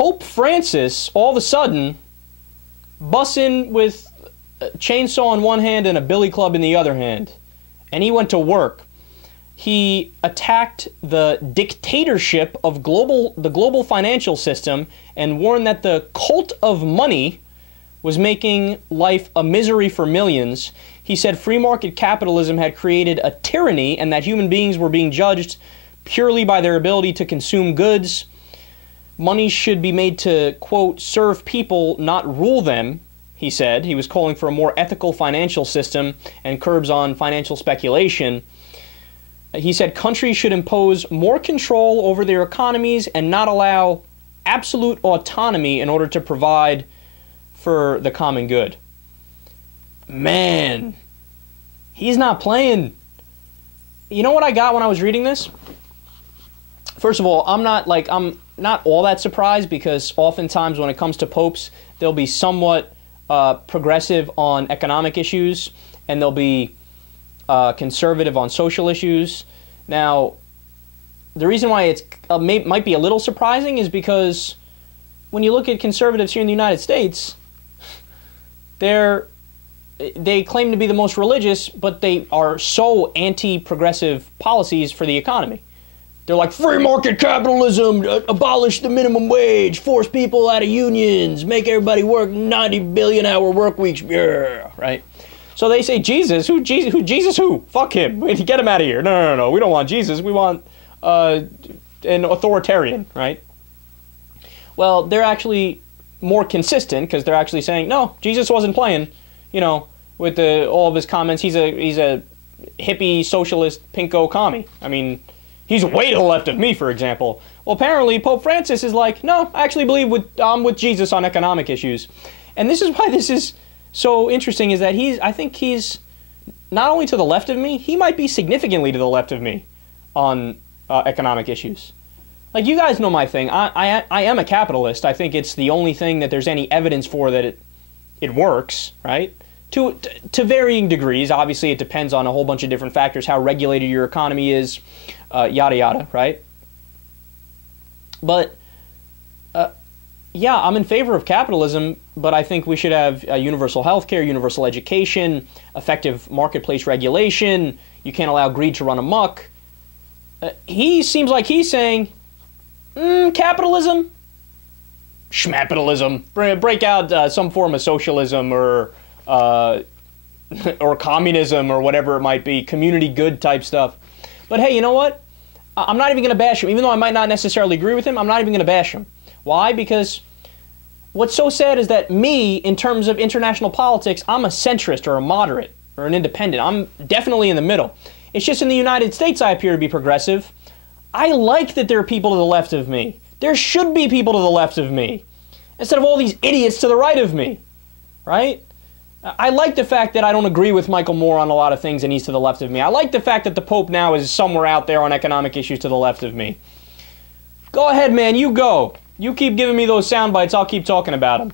Pope Francis, all of a sudden, bussing with a chainsaw in one hand and a billy club in the other hand. And he went to work. He attacked the dictatorship of the global financial system and warned that the cult of money was making life a misery for millions. He said free market capitalism had created a tyranny and that human beings were being judged purely by their ability to consume goods. Money should be made to, quote, serve people, not rule them, he said. He was calling for a more ethical financial system and curbs on financial speculation. He said countries should impose more control over their economies and not allow absolute autonomy in order to provide for the common good. Man, he's not playing. You know what I got when I was reading this? First of all, I'm not all that surprised, because oftentimes when it comes to popes, they'll be somewhat progressive on economic issues, and they'll be conservative on social issues. Now, the reason why it's might be a little surprising is because when you look at conservatives here in the United States, they claim to be the most religious, but they are so anti-progressive policies for the economy. They're like, free market capitalism, abolish the minimum wage, force people out of unions, make everybody work 90 billion hour work weeks, yeah, right? So they say Jesus, who Jesus who? Fuck him, get him out of here. No, we don't want Jesus, we want an authoritarian, right? Well, they're actually more consistent, because they're actually saying, no, Jesus wasn't playing, you know, with all of his comments. He's a hippie, socialist, pinko commie. I mean, he's way to the left of me, for example. Well, apparently Pope Francis is like, no, I actually believe I'm with Jesus on economic issues. And this is why this is so interesting, is that I think he's not only to the left of me, he might be significantly to the left of me on economic issues. Like, you guys know my thing. I am a capitalist. I think it's the only thing that there's any evidence for that it works, right? To varying degrees. Obviously, it depends on a whole bunch of different factors, how regulated your economy is, yada yada, right? But yeah, I'm in favor of capitalism, but I think we should have universal health care, universal education, effective marketplace regulation. You can't allow greed to run amok. He seems like he's saying, capitalism, schmapitalism, break out some form of socialism or communism or whatever it might be, community good type stuff. But hey, you know what? I'm not even going to bash him. Even though I might not necessarily agree with him, I'm not even going to bash him. Why? Because what's so sad is that me, in terms of international politics, I'm a centrist or a moderate or an independent. I'm definitely in the middle. It's just in the United States I appear to be progressive. I like that there are people to the left of me. There should be people to the left of me, instead of all these idiots to the right of me, right? I like the fact that I don't agree with Michael Moore on a lot of things and he's to the left of me. I like the fact that the Pope now is somewhere out there on economic issues to the left of me. Go ahead, man, you go. You keep giving me those sound bites, I'll keep talking about them.